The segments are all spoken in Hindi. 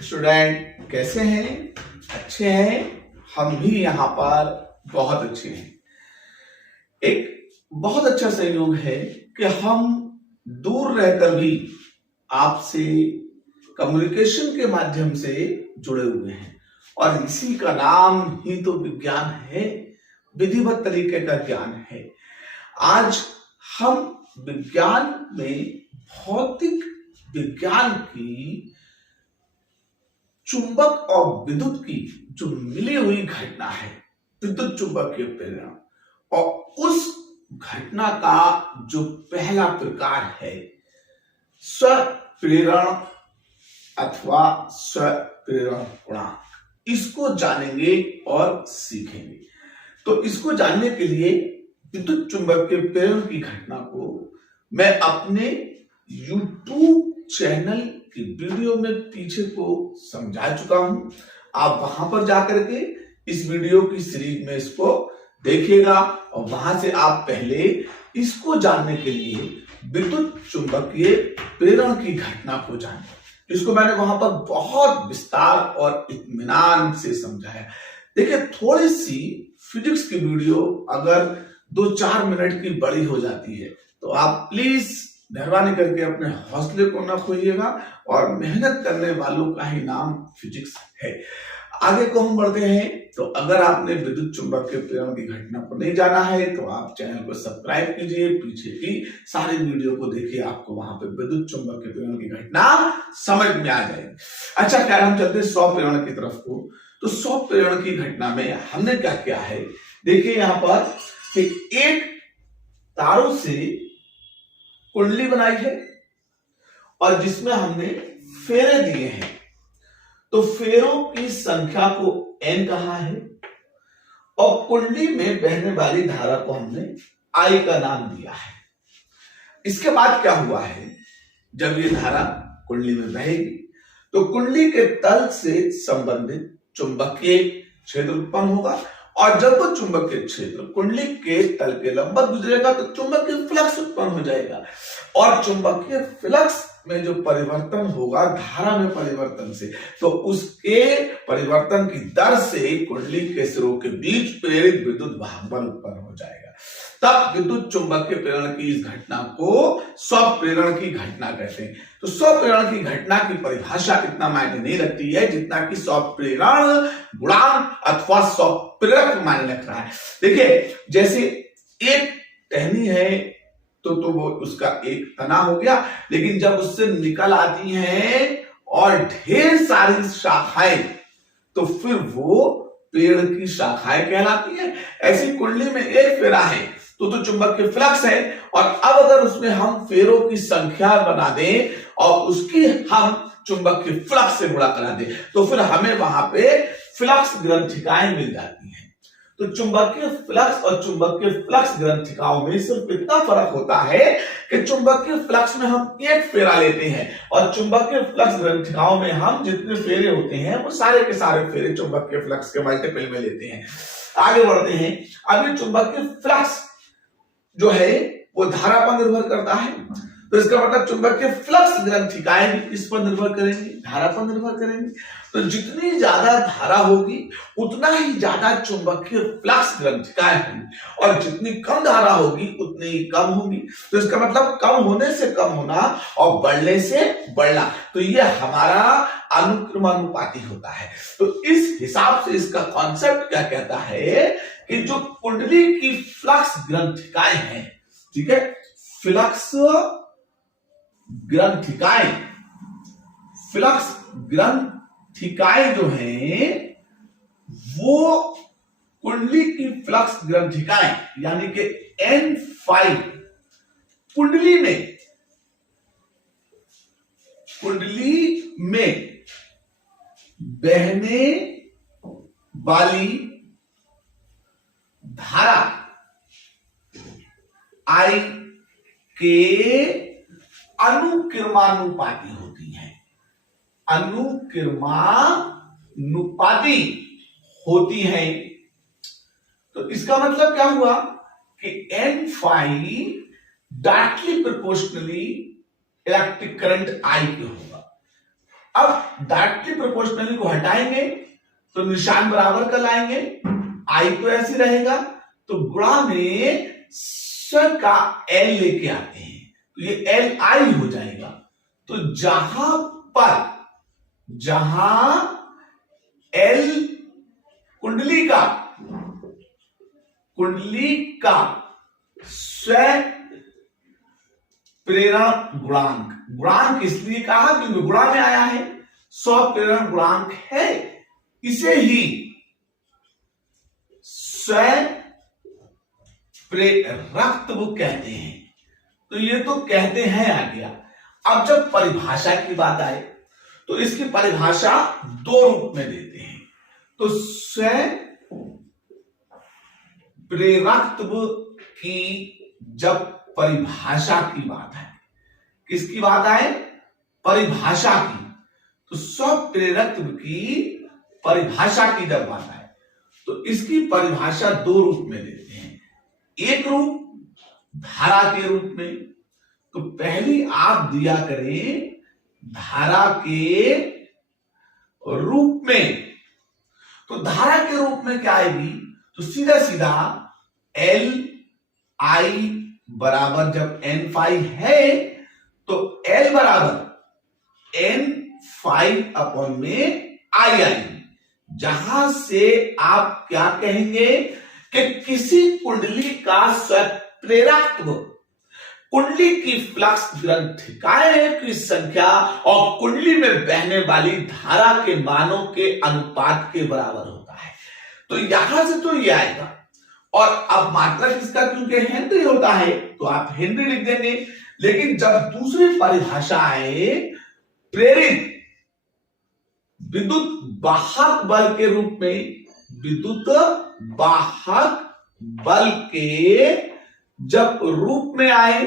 स्टूडेंट कैसे हैं? अच्छे हैं? हम भी यहाँ पर बहुत अच्छे हैं। एक बहुत अच्छा संयोग है कि हम दूर रहकर भी आपसे कम्युनिकेशन के माध्यम से जुड़े हुए हैं और इसी का नाम ही तो विज्ञान है, विधिवत तरीके का ज्ञान है। आज हम विज्ञान में भौतिक विज्ञान की चुंबक और विद्युत की जो मिली हुई घटना है, विद्युत चुंबकीय प्रेरण, और उस घटना का जो पहला प्रकार है स्वप्रेरण अथवा स्वप्रेरण गुणांक, इसको जानेंगे और सीखेंगे। तो इसको जानने के लिए विद्युत चुंबकीय प्रेरण की घटना को मैं अपने YouTube चैनल की वीडियो में पीछे को समझा चुका हूं। आप वहां पर जाकर के इस वीडियो की सीरीज में इसको देखिएगा और वहां से आप पहले इसको जानने के लिए विद्युत चुंबकीय प्रेरण की घटना को जानें। इसको मैंने वहां पर बहुत विस्तार और इत्मीनान से समझाया। देखिए, थोड़ी सी फिजिक्स की वीडियो अगर 2-4 मिनट की बड़ी हो जाती है तो आप प्लीज मेहरबानी करके अपने हौसले को ना खोइएगा, और मेहनत करने वालों का ही नाम फिजिक्स है। आगे को हम बढ़ते हैं। तो अगर आपने विद्युत चुंबकीय प्रेरण की घटना को नहीं जाना है तो आप चैनल को सब्सक्राइब कीजिए, पीछे की सारी वीडियो को देखिए, आपको वहां पे विद्युत चुंबकीय प्रेरण की घटना समझ में आ जाएगी। अच्छा, क्या हम चलते हैं स्वप्रेरण की तरफ को। तो स्वप्रेरण की घटना में हमने क्या किया है, देखिए यहाँ पर एक तारों से कुंडली बनाई है और जिसमें हमने फेरे दिए हैं। तो फेरों की संख्या को n कहा है और कुंडली में बहने वाली धारा को हमने I का नाम दिया है। इसके बाद क्या हुआ है, जब ये धारा कुंडली में बहेगी तो कुंडली के तल से संबंधित चुंबकीय क्षेत्र उत्पन्न होगा, और जब वो चुंबकीय क्षेत्र कुंडली के तल के लंबवत गुजरेगा तो चुंबकीय फ्लक्स उत्पन्न हो जाएगा, और चुंबकीय फ्लक्स में जो परिवर्तन होगा धारा में परिवर्तन से, तो उसके परिवर्तन की दर से कुंडली के सिरों के बीच प्रेरित विद्युत बल उत्पन्न हो जाएगा। तब विद्युत चुंबकीय प्रेरण की इस घटना को स्वप्रेरण की घटना कहते हैं। तो स्वप्रेरण की घटना की परिभाषा इतना मायने नहीं रखती है जितना कि स्वप्रेरण गुणांक अथवा स्वप्रेरक मायने रख रहा है। देखिए, जैसे एक टहनी है तो वो उसका एक तना हो गया, लेकिन जब उससे निकल आती हैं और ढेर सारी शाखाएं तो फिर वो पेड़ की शाखाएं कहलाती है। ऐसी कुंडली में एक फेरा है तो चुंबकीय फ्लक्स है, और अब अगर उसमें हम फेरों की संख्या बना दें और उसकी हम चुंबकीय फ्लक्स से गुणा करा दें तो फिर हमें वहां पे फ्लक्स ग्रंथिकाएं मिल जाती हैं। तो चुंबकीय फ्लक्स और चुंबकीय फ्लक्स ग्रंथिकाओं में सिर्फ इतना फर्क होता है कि चुंबकीय फ्लक्स में हम एक फेरा लेते हैं और चुंबकीय फ्लक्स ग्रंथिकाओं में हम जितने फेरे होते हैं वो सारे के सारे फेरे चुंबकीय फ्लक्स के मल्टीपल में लेते हैं। आगे बढ़ते हैं। अभी चुंबकीय फ्लक्स जो है वो धारा पर निर्भर करता है, तो इसका मतलब चुंबकीय फ्लक्स ग्रंथिकाएं भी किस पर निर्भर करेंगी, धारा पर निर्भर करेंगी। तो जितनी ज्यादा धारा होगी उतना ही ज्यादा चुंबकीय फ्लक्स ग्रंथिकाएं होंगी, और जितनी कम धारा होगी उतनी ही कम होगी। तो इसका मतलब कम होने से कम होना और बढ़ने से बढ़ना, तो ये हमारा अनुक्रमानुपाती होता है। तो इस हिसाब से इसका कॉन्सेप्ट क्या कहता है कि जो कुंडली की फ्लक्स ग्रंथिकाएं हैं, ठीक है, फ्लक्स ग्रंथिकाएं, फ्लक्स ग्रंथिकाएं जो हैं वो कुंडली की फ्लक्स ग्रंथिकाएं यानी कि N5 कुंडली में बहने वाली धारा I के अनुक्रमानुपाती होती है, अनुक्रमानुपाती होती है। तो इसका मतलब क्या हुआ कि n phi directly proportionally electric current I के होगा। अब डायरेक्टली प्रोपोर्शनली को हटाएंगे तो निशान बराबर कर लाएंगे, आई तो ऐसे रहेगा, तो गुणा में स का एल लेके आते हैं तो ये एल आई हो जाएगा। तो जहां एल कुंडली का स्व प्रेरण गुणांक इसलिए कहा क्योंकि गुणा में आया है, स्व प्रेरण गुणांक है, इसे ही स्व प्रेरकत्व कहते हैं। तो ये तो कहते हैं आ गया। अब जब परिभाषा की बात आए तो इसकी परिभाषा दो रूप में देते हैं। तो स्व प्रेरकत्व की जब परिभाषा की बात है, किसकी बात आए? परिभाषा की। तो स्व प्रेरकत्व की परिभाषा की जब बात आए तो इसकी परिभाषा दो रूप में देते हैं। एक रूप धारा के रूप में, तो पहली आप दिया करें धारा के रूप में। तो धारा के रूप में क्या आएगी? तो सीधा सीधा एल आई बराबर जब एन फाई है तो एल बराबर एन फाई अपॉन में आई आएगी, जहां से आप क्या कहेंगे कि किसी कुंडली का स्वप्रेरकत्व, कुंडली की फ्लक्स ग्रंथिकाएं की संख्या और कुंडली में बहने वाली धारा के मानों के अनुपात के बराबर होता है। तो यहां से तो ये आएगा। और अब मात्रा किसका, क्योंकि हेनरी होता है तो आप हेनरी लिख देंगे। लेकिन जब दूसरी परिभाषा आए प्रेरित विद्युत वाहक बल के रूप में, विद्युत वाहक बल के जब रूप में आए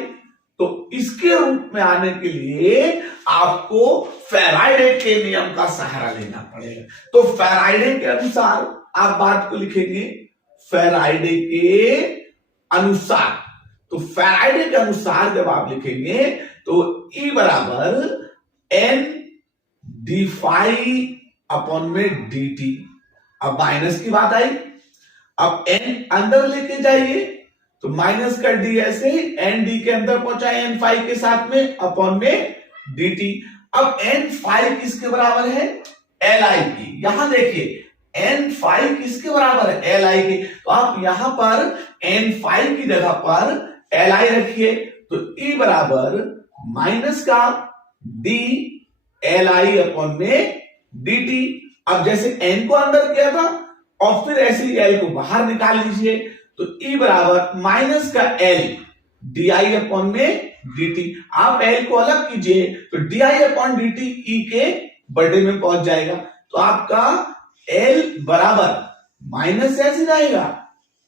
तो इसके रूप में आने के लिए आपको फैराडे के नियम का सहारा लेना पड़ेगा। तो फैराडे के अनुसार आप बात को लिखेंगे, फैराडे के अनुसार। तो फैराडे के अनुसार जब आप लिखेंगे तो E बराबर एन डी फाई अपॉन में डी टी। अब माइनस की बात आई, अब एन अंदर लेके जाइए तो माइनस का डी ऐसे ही एन डी के अंदर पहुंचाए एन फाई के साथ में अपॉन में डी टी। अब एन फाई किसके बराबर है? एल आई की। यहां देखिए एन फाई किसके बराबर है? एल आई के। तो आप यहां पर एन फाई की जगह पर एल आई रखिए तो ई बराबर माइनस का डी एल आई अपॉन में डी टी। अब जैसे एन को अंदर किया था और फिर ऐसे ही एल को बाहर निकाल लीजिए तो ई बराबर माइनस का एल डी आई अपॉन में डी टी। आप एल को अलग कीजिए तो D I upon D T E के बड़े में पहुंच जाएगा। तो आपका एल बराबर माइनस ऐसे रहेगा,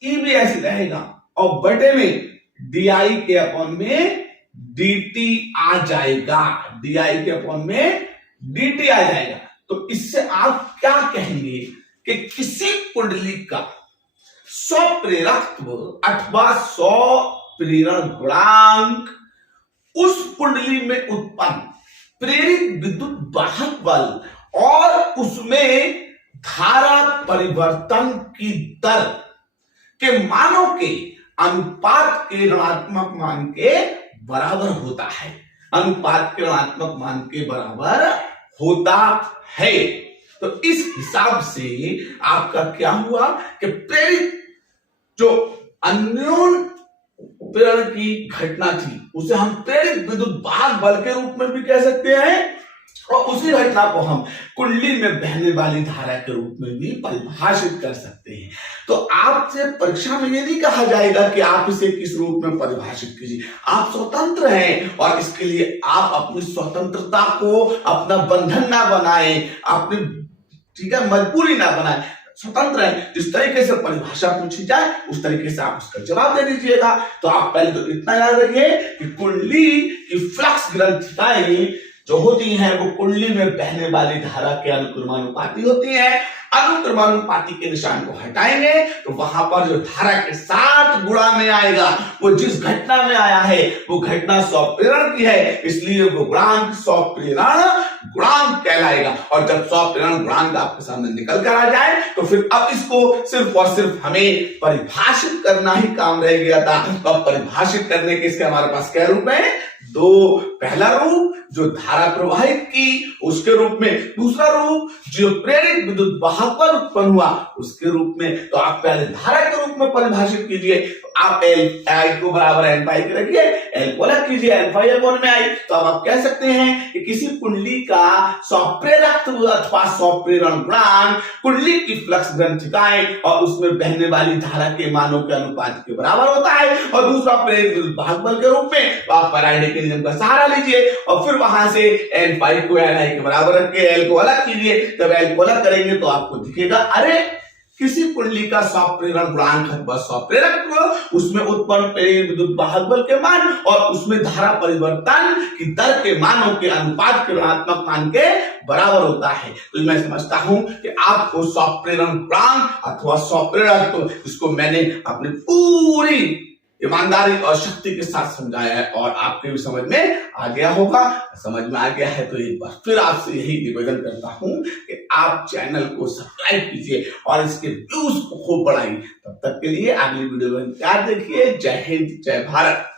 ई भी ऐसे रहेगा और बटे में डी आई के अपॉन में डी टी आ जाएगा, डी आई के अपॉन में डी टी आ जाएगा। तो इससे आप क्या कहेंगे कि किसी कुंडली का स्वप्रेरकत्व अथवा स्वप्रेरण गुणांक उस कुंडली में उत्पन्न प्रेरित विद्युत वाहक बल और उसमें धारा परिवर्तन की दर के मानों के अनुपात के ऋणात्मक मान के बराबर होता है, अनुपात के ऋणात्मक मान के बराबर होता है। तो इस हिसाब से आपका क्या हुआ कि प्रेरित जो अन्योन प्रेरण की घटना थी उसे हम प्रेरित विद्युत वाहक बल के रूप में भी कह सकते हैं और उसी घटना को हम कुंडली में बहने वाली धारा के रूप में भी परिभाषित कर सकते हैं। तो आपसे परीक्षा में ये नहीं कहा जाएगा कि आप इसे किस रूप में परिभाषित कीजिए, आप स्वतंत्र हैं और इसके लिए आप अपनी स्वतंत्रता को अपना बंधन ना बनाएं, अपनी ठीक है मजबूरी ना बनाएं, स्वतंत्र है। जिस तरीके से परिभाषा पूछी जाए उस तरीके से आप उसका जवाब दे दीजिएगा। तो आप पहले तो इतना याद रखिए कि कुंडली की फ्लक्स ग्रंथिकाएं जो होती हैं वो कुंडली में बहने वाली धारा के अनुक्रमानुपाती होती हैं अनुक्रमानुपाती के निशान को हटाएंगे तो वहां पर जो धारा के साथ गुणा में आएगा, वो जिस घटना में आया है वो घटना स्वप्रेरण की है, इसलिए वो गुणांक स्वप्रेरण गुणांक कहलाएगा। और जब स्वप्रेरण गुणांक आपके सामने निकल कर आ जाए तो फिर अब इसको सिर्फ और सिर्फ हमें परिभाषित करना ही काम रह गया था। तो अब परिभाषित करने के इसके हमारे पास क्या रूप है? दो। पहला रूप जो धारा प्रवाहित की उसके रूप में, दूसरा रूप जो प्रेरित विद्युत वाहक पर उत्पन्न हुआ उसके रूप में। तो आप पहले धारा के रूप में परिभाषित कीजिए, तो आप एल आई को बराबर एन पाई के रखिए, एल को अलग कीजिए, एन पाई अपॉन में आई। तो अब आप कह सकते हैं कि किसी कुंडली का स्वप्रेरक अथवा स्वप्रेरण गुणांक कुंडली की फ्लक्स ग्रंथिकाएं और उसमें बहने वाली धारा के मानों के अनुपात के बराबर होता है। और दूसरा प्रेरित विद्युत वाहक बल के रूप में तो आप फैराडे के नियम का सहारा लीजिए और फिर वहां से एन पाई को एन आई के बराबर रख के एल को अलग कीजिए। जब एल को अलग करेंगे तो आपको दिखेगा अरे किसी कुंडली का स्वप्रेरण गुणांक अथवा स्वप्रेरक उसमें उत्पन्न प्रेरित विद्युत वाहक बल के मान और उसमें धारा परिवर्तन की दर के मानों के अनुपात के ऋणात्मक मान के बराबर होता है। तो मैं समझता हूं कि आपको स्वप्रेरण गुणांक अथवा स्वप्रेरक, तो इसको मैंने अपनी पूरी ईमानदारी और शक्ति के साथ समझाया है और आपके भी समझ में आ गया होगा। समझ में आ गया है तो एक बार फिर आपसे यही निवेदन करता हूं कि आप चैनल को सब्सक्राइब कीजिए और इसके व्यूज को खूब बढ़ाइए। तब तक के लिए अगली वीडियो में क्या देखिए। जय हिंद, जय भारत।